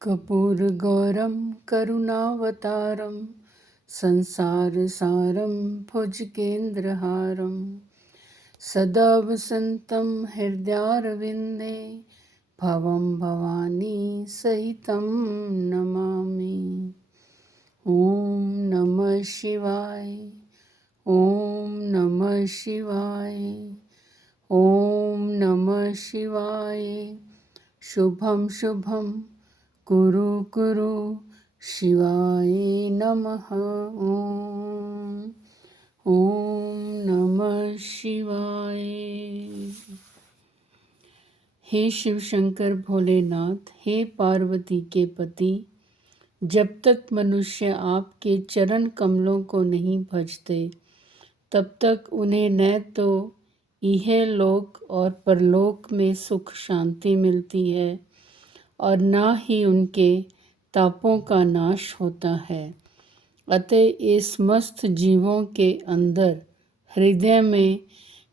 कर्पूरगौरं करुणावतारं संसारसारं भुजगेन्द्रहारं सदा वसन्तं हृदयारविन्दे भवं भवानी सहितं नमामि। ॐ नमः शिवाय। ॐ नमः शिवाय। ॐ नमः शिवाय। शुभं शुभं कुरु कुरु शिवाय नमः। ॐ नमः शिवाय। हे शिव शंकर भोलेनाथ, हे पार्वती के पति, जब तक मनुष्य आपके चरण कमलों को नहीं भजते तब तक उन्हें न तो इहलोक और परलोक में सुख शांति मिलती है और ना ही उनके तापों का नाश होता है। अतः इस मस्त जीवों के अंदर हृदय में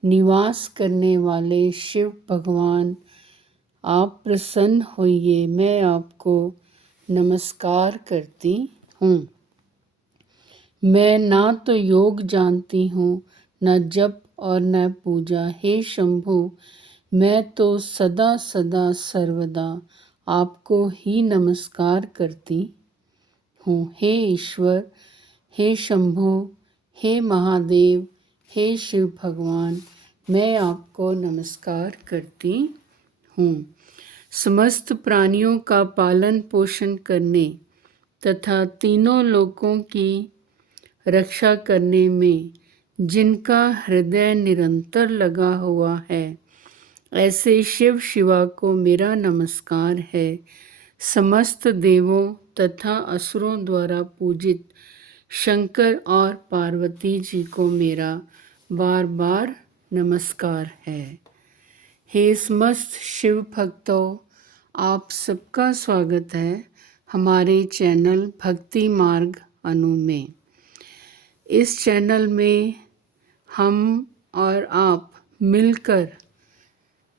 निवास करने वाले शिव भगवान, आप प्रसन्न होइए। मैं आपको नमस्कार करती हूँ। मैं ना तो योग जानती हूँ, न जप और न पूजा। हे शंभु, मैं तो सदा सदा सर्वदा आपको ही नमस्कार करती हूँ। हे ईश्वर, हे शंभु, हे महादेव, हे शिव भगवान, मैं आपको नमस्कार करती हूँ। समस्त प्राणियों का पालन पोषण करने तथा तीनों लोकों की रक्षा करने में जिनका हृदय निरंतर लगा हुआ है, ऐसे शिव शिवा को मेरा नमस्कार है। समस्त देवों तथा असुरों द्वारा पूजित शंकर और पार्वती जी को मेरा बार बार नमस्कार है। हे समस्त शिव भक्तों, आप सबका स्वागत है हमारे चैनल भक्ति मार्ग अनु में। इस चैनल में हम और आप मिलकर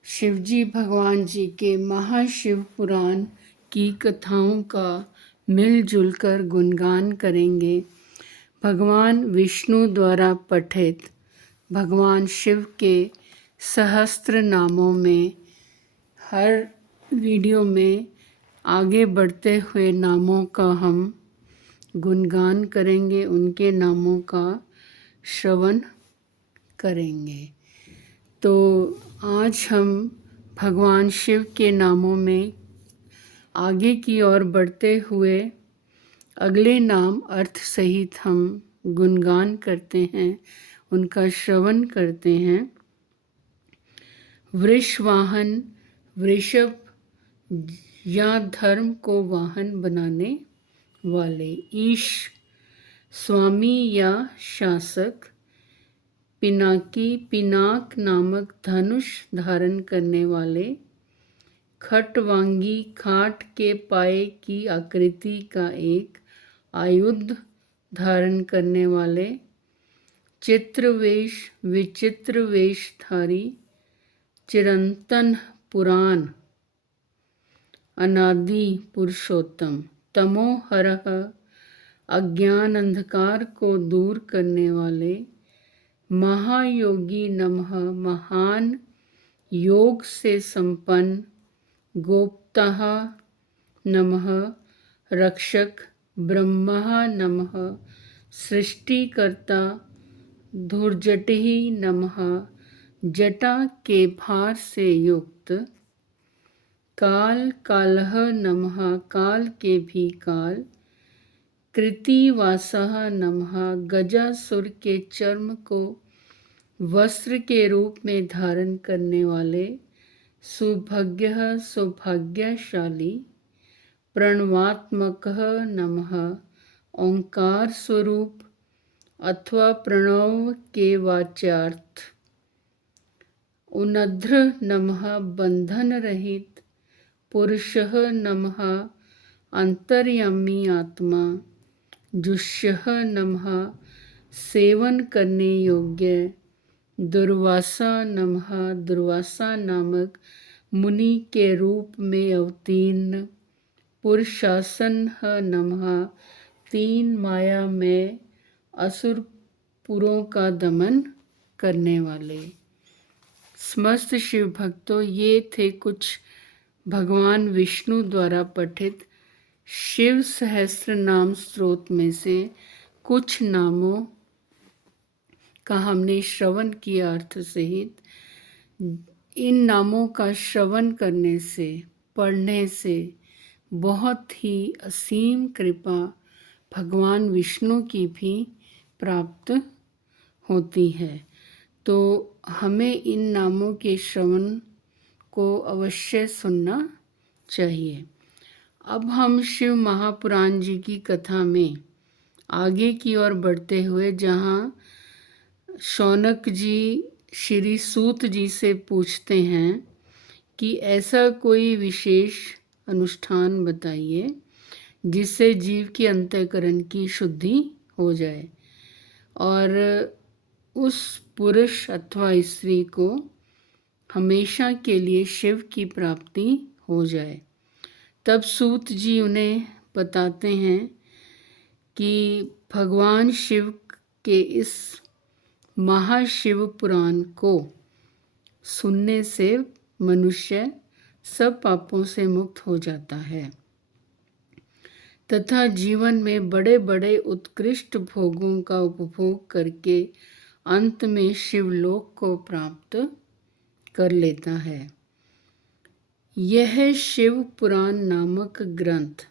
शिवजी भगवान जी के महाशिव पुराण की कथाओं का मिलजुल कर गुणगान करेंगे। भगवान विष्णु द्वारा पठित भगवान शिव के सहस्त्र नामों में हर वीडियो में आगे बढ़ते हुए नामों का हम गुणगान करेंगे, उनके नामों का श्रवण करेंगे। तो आज हम भगवान शिव के नामों में आगे की ओर बढ़ते हुए अगले नाम अर्थ सहित हम गुणगान करते हैं, उनका श्रवण करते हैं। वृषवाहन, वृषभ या धर्म को वाहन बनाने वाले। ईश, स्वामी या शासक। पिनाकी, पिनाक नामक धनुष धारण करने वाले। खटवांगी, खाट के पाए की आकृति का एक आयुध धारण करने वाले। चित्रवेश, विचित्र वेशधारी। चिरंतन, पुराण, अनादि पुरुषोत्तम। तमोहरः, अज्ञान अंधकार को दूर करने वाले। महायोगी नमः, महान योग से संपन्न। गोप्तः नमः, रक्षक। ब्रह्मा नमः, सृष्टिकर्ता। धुर्जटिः नमः, जटा के भार से युक्त। काल, कालः नमः, काल के भी काल। कृतिवासः नमः, गजासुर के चर्म को वस्त्र के रूप में धारण करने वाले। सुभज्ञः, सौभाग्यशाली। प्रणवात्मकः नमः, ओंकार स्वरूप अथवा प्रणव के वाच्यार्थ। उनध्र नमः, बंधन रहित। पुरुषः नमः, अंतर्यामी आत्मा। जुष्यः नमः, सेवन करने योग्य। दुर्वासा नमः, दुर्वासा नामक मुनि के रूप में अवतीर्ण। पुरुषासन नमः, तीन माया में असुरपुरों का दमन करने वाले। समस्त शिव भक्तों, ये थे कुछ भगवान विष्णु द्वारा पठित शिव सहस्त्र नाम स्तोत्र में से कुछ नामों का हमने श्रवण किया अर्थ सहित। इन नामों का श्रवण करने से, पढ़ने से बहुत ही असीम कृपा भगवान विष्णु की भी प्राप्त होती है। तो हमें इन नामों के श्रवण को अवश्य सुनना चाहिए। अब हम शिव महापुराण जी की कथा में आगे की ओर बढ़ते हुए, जहाँ शौनक जी श्री सूत जी से पूछते हैं कि ऐसा कोई विशेष अनुष्ठान बताइए जिससे जीव की अंतःकरण की शुद्धि हो जाए और उस पुरुष अथवा स्त्री को हमेशा के लिए शिव की प्राप्ति हो जाए। तब सूत जी उन्हें बताते हैं कि भगवान शिव के इस महाशिव पुराण को सुनने से मनुष्य सब पापों से मुक्त हो जाता है तथा जीवन में बड़े बड़े उत्कृष्ट भोगों का उपभोग करके अंत में शिवलोक को प्राप्त कर लेता है। यह शिव पुराण नामक ग्रंथ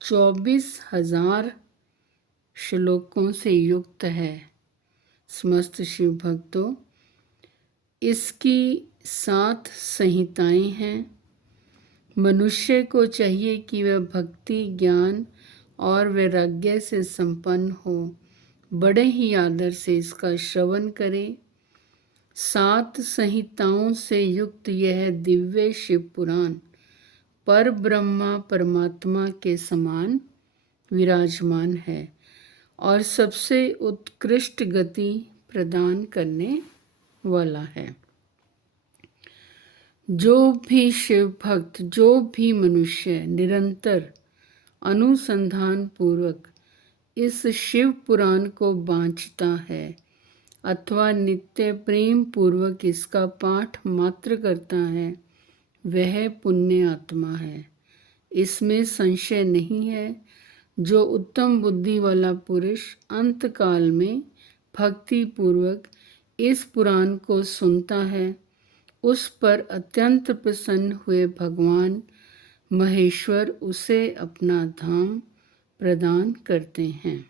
24,000 श्लोकों से युक्त है। समस्त शिव भक्तों, इसकी 7 संहिताएं हैं। मनुष्य को चाहिए कि वह भक्ति, ज्ञान और वैराग्य से संपन्न हो, बड़े ही आदर से इसका श्रवण करे। 7 संहिताओं से युक्त यह दिव्य शिव पुराण पर ब्रह्मा परमात्मा के समान विराजमान है और सबसे उत्कृष्ट गति प्रदान करने वाला है। जो भी शिव भक्त, जो भी मनुष्य निरंतर अनुसंधान पूर्वक इस शिव पुराण को बांचता है अथवा नित्य प्रेम पूर्वक इसका पाठ मात्र करता है, वह पुण्य आत्मा है, इसमें संशय नहीं है। जो उत्तम बुद्धि वाला पुरुष अंत काल में भक्ति पूर्वक इस पुराण को सुनता है, उस पर अत्यंत प्रसन्न हुए भगवान महेश्वर उसे अपना धाम प्रदान करते हैं।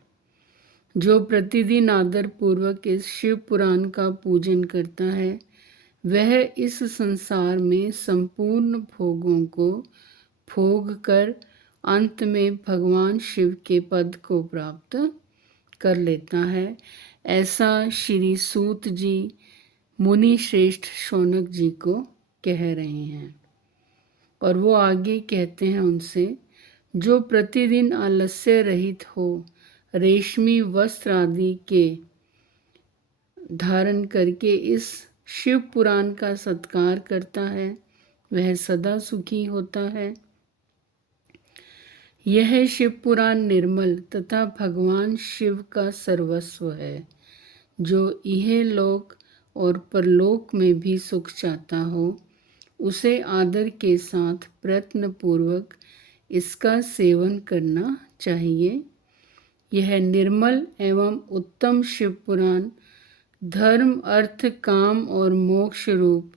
जो प्रतिदिन आदर पूर्वक इस शिव पुराण का पूजन करता है, वह इस संसार में संपूर्ण भोगों को भोग कर अंत में भगवान शिव के पद को प्राप्त कर लेता है। ऐसा श्री सूत जी मुनि श्रेष्ठ शौनक जी को कह रहे हैं। और वो आगे कहते हैं उनसे, जो प्रतिदिन आलस्य रहित हो, रेशमी वस्त्र आदि के धारण करके इस शिव पुराण का सत्कार करता है, वह सदा सुखी होता है। यह शिव पुराण निर्मल तथा भगवान शिव का सर्वस्व है। जो इह लोक और परलोक में भी सुख चाहता हो, उसे आदर के साथ प्रयत्न पूर्वक इसका सेवन करना चाहिए। यह निर्मल एवं उत्तम शिव पुराण धर्म, अर्थ, काम और मोक्ष रूप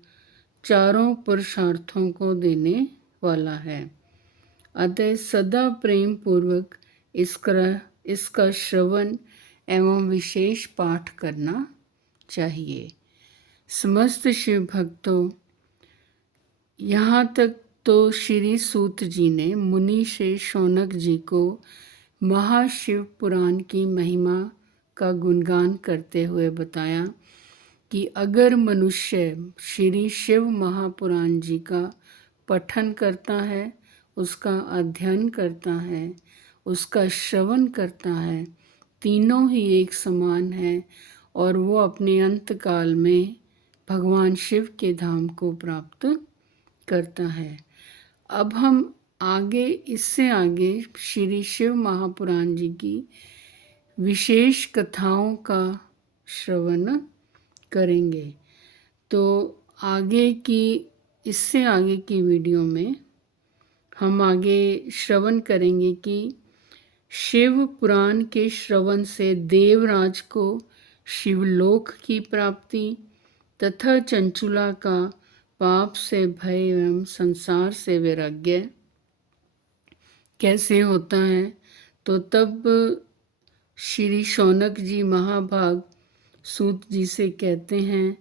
चारों पुरुषार्थों को देने वाला है। अतः सदा प्रेम पूर्वक इसका श्रवण एवं विशेष पाठ करना चाहिए। समस्त शिव भक्तों, यहाँ तक तो श्री सूत जी ने मुनि श्री शौनक जी को महाशिव पुराण की महिमा का गुणगान करते हुए बताया कि अगर मनुष्य श्री शिव महापुराण जी का पठन करता है, उसका अध्ययन करता है, उसका श्रवण करता है, तीनों ही एक समान है और वो अपने अंत काल में भगवान शिव के धाम को प्राप्त करता है। अब हम आगे इससे आगे श्री शिव महापुराण जी की विशेष कथाओं का श्रवण करेंगे। तो आगे की इससे आगे की वीडियो में हम आगे श्रवण करेंगे कि शिव पुराण के श्रवण से देवराज को शिवलोक की प्राप्ति तथा चंचुला का पाप से भय एवं संसार से वैराग्य कैसे होता है। तो तब श्री शौनक जी महाभाग सूत जी से कहते हैं,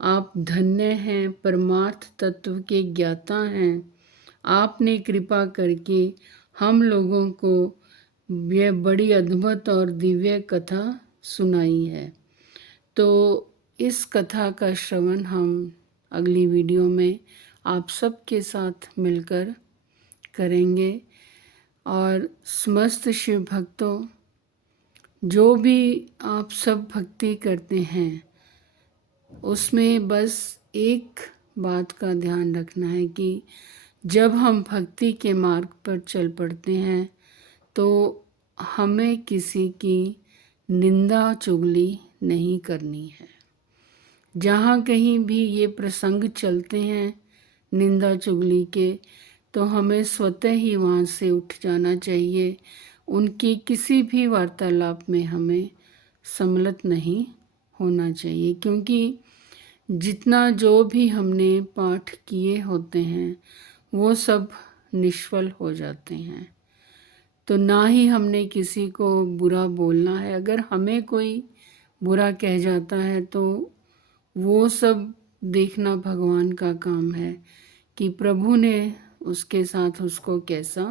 आप धन्य हैं, परमार्थ तत्व के ज्ञाता हैं। आपने कृपा करके हम लोगों को यह बड़ी अद्भुत और दिव्य कथा सुनाई है। तो इस कथा का श्रवण हम अगली वीडियो में आप सबके साथ मिलकर करेंगे। और समस्त शिव भक्तों, जो भी आप सब भक्ति करते हैं उसमें बस एक बात का ध्यान रखना है कि जब हम भक्ति के मार्ग पर चल पड़ते हैं तो हमें किसी की निंदा चुगली नहीं करनी है। जहाँ कहीं भी ये प्रसंग चलते हैं निंदा चुगली के, तो हमें स्वतः ही वहाँ से उठ जाना चाहिए। उनकी किसी भी वार्तालाप में हमें सम्मिलित नहीं होना चाहिए, क्योंकि जितना जो भी हमने पाठ किए होते हैं वो सब निष्फल हो जाते हैं। तो ना ही हमने किसी को बुरा बोलना है। अगर हमें कोई बुरा कह जाता है तो वो सब देखना भगवान का काम है कि प्रभु ने उसके साथ उसको कैसा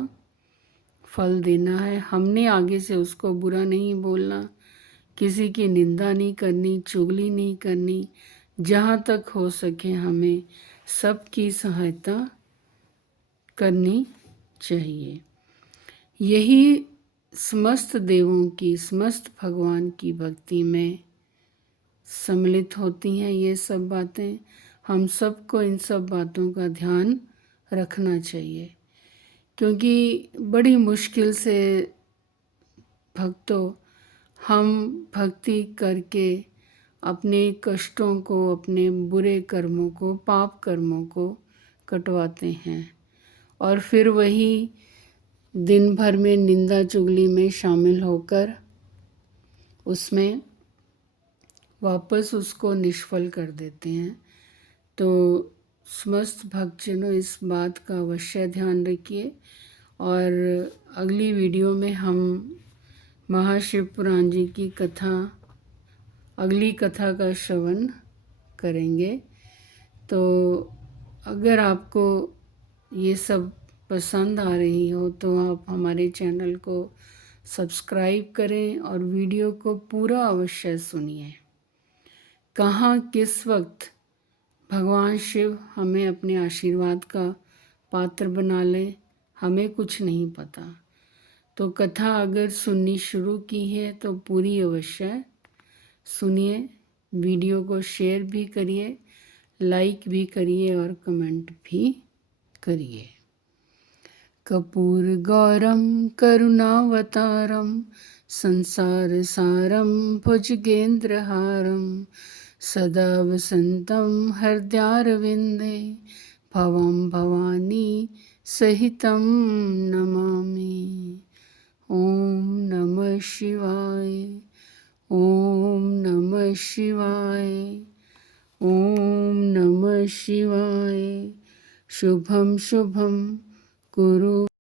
फल देना है। हमने आगे से उसको बुरा नहीं बोलना, किसी की निंदा नहीं करनी, चुगली नहीं करनी। जहाँ तक हो सके हमें सबकी सहायता करनी चाहिए। यही समस्त देवों की, समस्त भगवान की भक्ति में सम्मिलित होती हैं ये सब बातें। हम सबको इन सब बातों का ध्यान रखना चाहिए, क्योंकि बड़ी मुश्किल से भक्तों हम भक्ति करके अपने कष्टों को, अपने बुरे कर्मों को, पाप कर्मों को कटवाते हैं और फिर वही दिन भर में निंदा चुगली में शामिल होकर उसमें वापस उसको निष्फल कर देते हैं। तो समस्त भक्तजनों इस बात का अवश्य ध्यान रखिए। और अगली वीडियो में हम महाशिव पुराण जी की कथा, अगली कथा का श्रवण करेंगे। तो अगर आपको ये सब पसंद आ रही हो तो आप हमारे चैनल को सब्सक्राइब करें और वीडियो को पूरा अवश्य सुनिए। कहाँ किस वक्त भगवान शिव हमें अपने आशीर्वाद का पात्र बना ले, हमें कुछ नहीं पता। तो कथा अगर सुननी शुरू की है तो पूरी अवश्य सुनिए। वीडियो को शेयर भी करिए, लाइक भी करिए और कमेंट भी करिए। कर्पूर गौरम करुणावतारम संसार सारम भुजगेन्द्रहारम सदा वसन्तं हृदयारविन्दे भवं भवानी सहितं नमामि। ओम नमः शिवाय, ओम नमः शिवाय, ओम नमः शिवाय। शुभम शुभम कुरु।